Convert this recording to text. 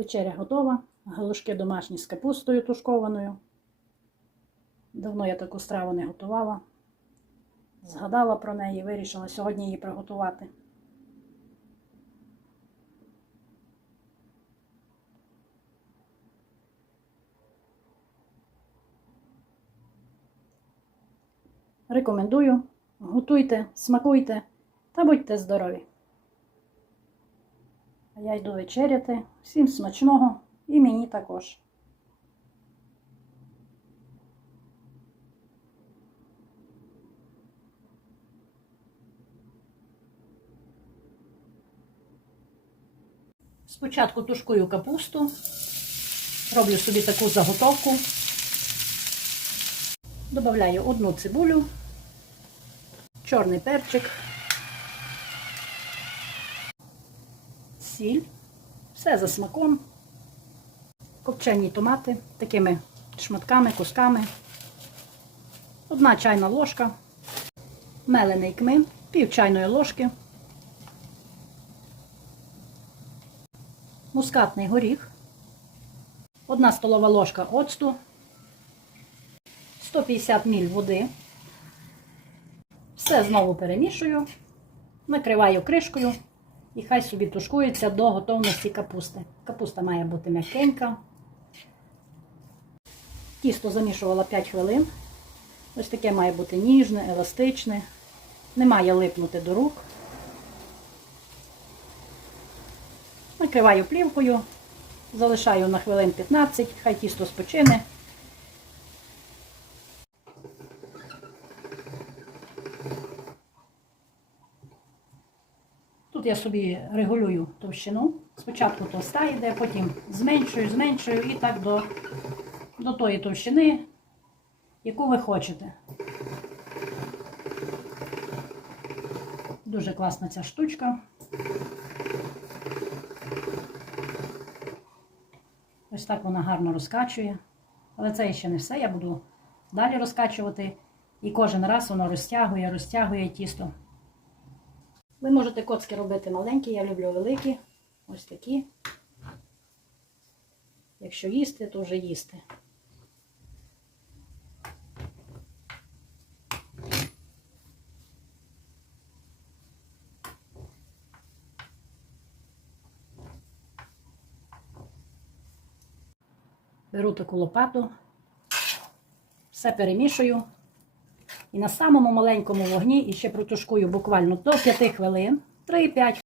Вечеря готова. Галушки домашні з капустою тушкованою. Давно я таку страву не готувала. Згадала про неї вирішила сьогодні її приготувати. Рекомендую. Готуйте, смакуйте та будьте здорові! Я йду вечеряти. Всім смачного і мені також. Спочатку тушкую капусту, роблю собі таку заготовку, додаю одну цибулю, чорний перчик, сіль, все за смаком, копчені томати такими шматками, кусками, одна чайна ложка, мелений кмин, пів чайної ложки, мускатний горіх, одна столова ложка оцту, 150 мл води. Все знову перемішую, накриваю кришкою і хай собі тушкується до готовності капусти. Капуста має бути м'якенька. Тісто замішувала 5 хвилин. Ось таке має бути ніжне, еластичне, не має липнути до рук. Накриваю плівкою, залишаю на хвилин 15, хай тісто спочине. Тут я собі регулюю товщину. Спочатку товста йде, потім зменшую, зменшую і так до, до тої товщини, яку ви хочете. Дуже класна ця штучка. Ось так вона гарно розкачує. Але це ще не все. Я буду далі розкачувати. І кожен раз воно розтягує, розтягує тісто. Ви можете коцки робити маленькі, я люблю великі. Ось такі. Якщо їсти, то вже їсти. Беру таку лопату, все перемішую. І на самому маленькому вогні і ще протушкую буквально до 5 хвилин, 3-5